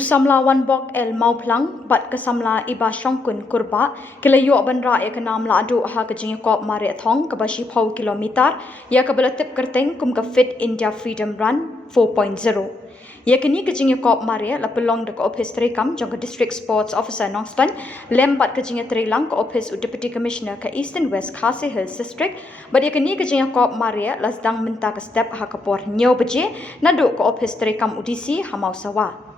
Samla Wanbok L.Mawphlang bat ke Samla Ibashongkun Kurbah kelayu bandra ya kenam Lahduh ha ke jingïakob mareh thong ke bashi pau kilometer ya ke belatip kyrteng kum ke Fit India Freedom Run 4.0. Ya kini ke jingïakob mareh la pelong de ke Ophis treikam jong ke District Sports Officer Nongstoiñ lembat ke jingiatreilang ke Ophis U Deputy Commissioner ke Eastern West Khasi Hills District. Bat ya kini ke jingïakob mareh la sdang mynta ke step ha ke por nyau baje naduh ke Ophis treikam UDC ha Mawsawa.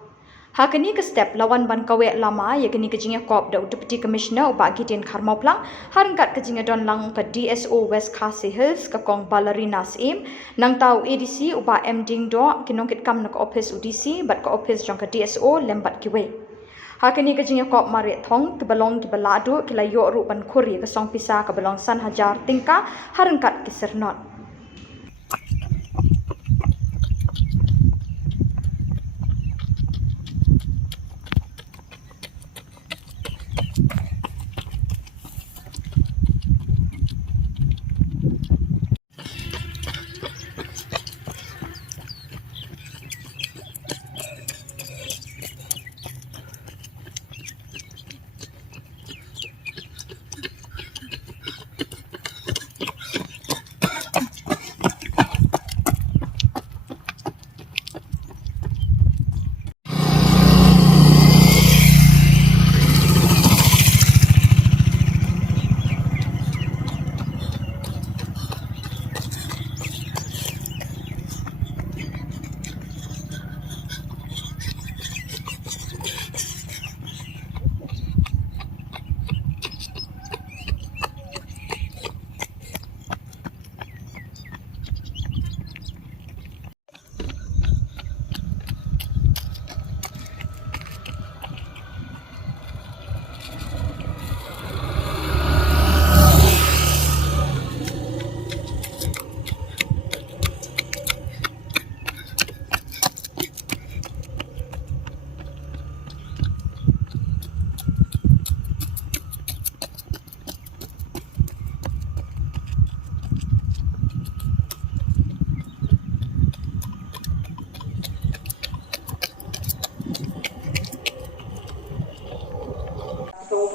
Ha kini ke step lawan ban khaweh Lama ya kini ke jingiakob da Deputy Commissioner ubak Gideon kharmawphlang ryngkat ke jingiadonlang ke DSO WKH Hills ke kong Balarina sim nang tau ADC ubak M.Diengdoh kinongkitkam ke Ophis UDC bat ke Ophis jong ke DSO lembat kiwe. Ha kini ke jingïakob mareh thong ke balong ke Lahduh ke layu ru ban khuri ke song pisah ke balong san hajar tingka ryngkat ke sernot.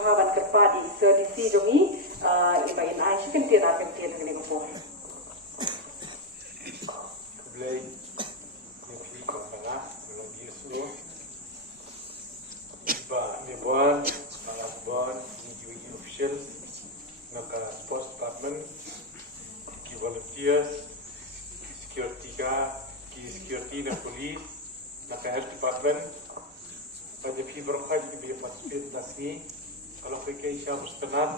Ban kerpa di sedisi jongi ibain ai chicken tira dengan ko. Kublai yang pilih tengah belum DSO ba nebon sangat bon ni official naka sports department ki volunteers security na police naka health department pada fiber khaj di participate nasni kalau fikir Isya Mustanad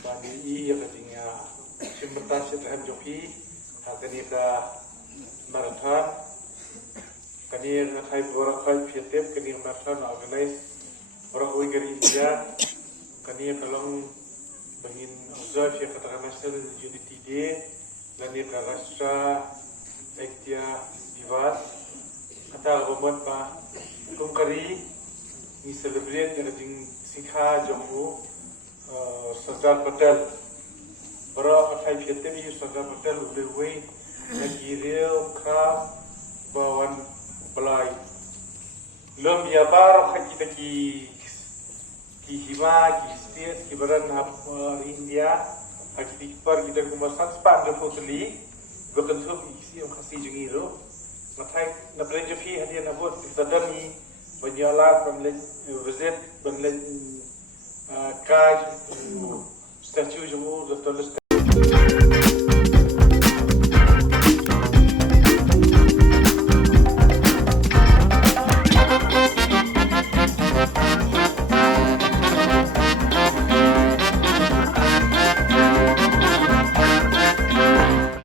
bani I yang ketinya simpetan setelah joki hakani ka marathon kani ngakai borak kai fiatep kani marathon organize orang Uyghur India kani kalong bangin observe ya katakan national unity day kani ka rastra ektia diwas kata bomot pa kumkari ni celebrate yang jing sikha jombu Sardar Patel bara athai fiate bi Sardar Patel ulewe lagi real kra bawan belai lom ya bar khaki ki hima ki state ki baran India haki par kita kumasan span de fotoli bekan tu isi am khasi jingiro mathai na preje fi hadiah nabot sadami banyalah pemlej visit pemlej kaj statue jemu the